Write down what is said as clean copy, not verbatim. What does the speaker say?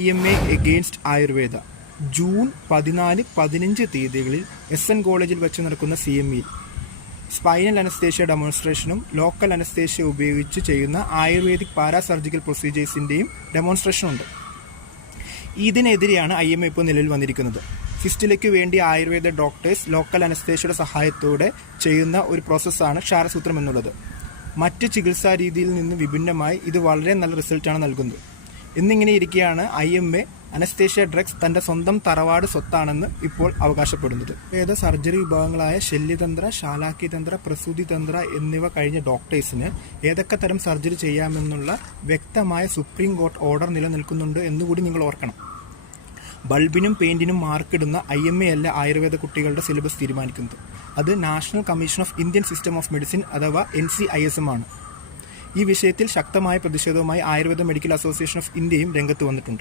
IMA against Ayurveda June 14-15 തീയതികളിൽ SN കോളേജിൽ വെച്ച് നടക്കുന്ന CMEയിൽ സ്പൈനൽ അനസ്തേഷ്യ ഡെമോൺസ്ട്രേഷനും ലോക്കൽ അനസ്തേഷ്യ ഉപയോഗിച്ച് ചെയ്യുന്ന ആയുർവേദിക് പാരാസർജിക്കൽ പ്രൊസീജിയേഴ്സിൻ്റെയും ഡെമോൺസ്ട്രേഷനുണ്ട്. ഇതിനെതിരെയാണ് IMA ഇപ്പോൾ നിലവിൽ വന്നിരിക്കുന്നത്. ഫിസ്റ്റുലയ്ക്ക് വേണ്ടി ആയുർവേദ ഡോക്ടേഴ്സ് ലോക്കൽ അനസ്തേഷ്യയുടെ സഹായത്തോടെ ചെയ്യുന്ന ഒരു പ്രോസസ്സാണ് ക്ഷാരസൂത്രം എന്നുള്ളത്. മറ്റ് ചികിത്സാ രീതിയിൽ നിന്ന് വിഭിന്നമായി ഇത് വളരെ നല്ല റിസൾട്ടാണ് നൽകുന്നത്. എന്നിങ്ങനെ ഇരിക്കെയാണ് IMA അനസ്തേഷ്യ ഡ്രഗ്സ് തൻ്റെ സ്വന്തം തറവാട് സ്വത്താണെന്ന് ഇപ്പോൾ അവകാശപ്പെടുന്നത്. സർജറി വിഭാഗങ്ങളായ ശല്യതന്ത്ര, ശാലാക്യതന്ത്ര, പ്രസൂതിതന്ത്ര എന്നിവ കഴിഞ്ഞ ഡോക്ടേഴ്സിന് ഏതൊക്കെ തരം സർജറി ചെയ്യാമെന്നുള്ള വ്യക്തമായ സുപ്രീം കോടതി ഓർഡർ നിലനിൽക്കുന്നുണ്ട് എന്നുകൂടി നിങ്ങൾ ഓർക്കണം. ബൾബിനും പെയിന്റിനും മാർക്കിടുന്ന IMA അല്ല ആയുർവേദ കുട്ടികളുടെ സിലബസ് തീരുമാനിക്കുന്നത്. അത് national commission of Indian system of medicine അഥവാ NCISM ആണ്. ഈ വിഷയത്തിൽ ശക്തമായ പ്രതിഷേധവുമായി ആയുർവേദ മെഡിക്കൽ അസോസിയേഷൻ ഓഫ് ഇന്ത്യയും രംഗത്ത് വന്നിട്ടുണ്ട്.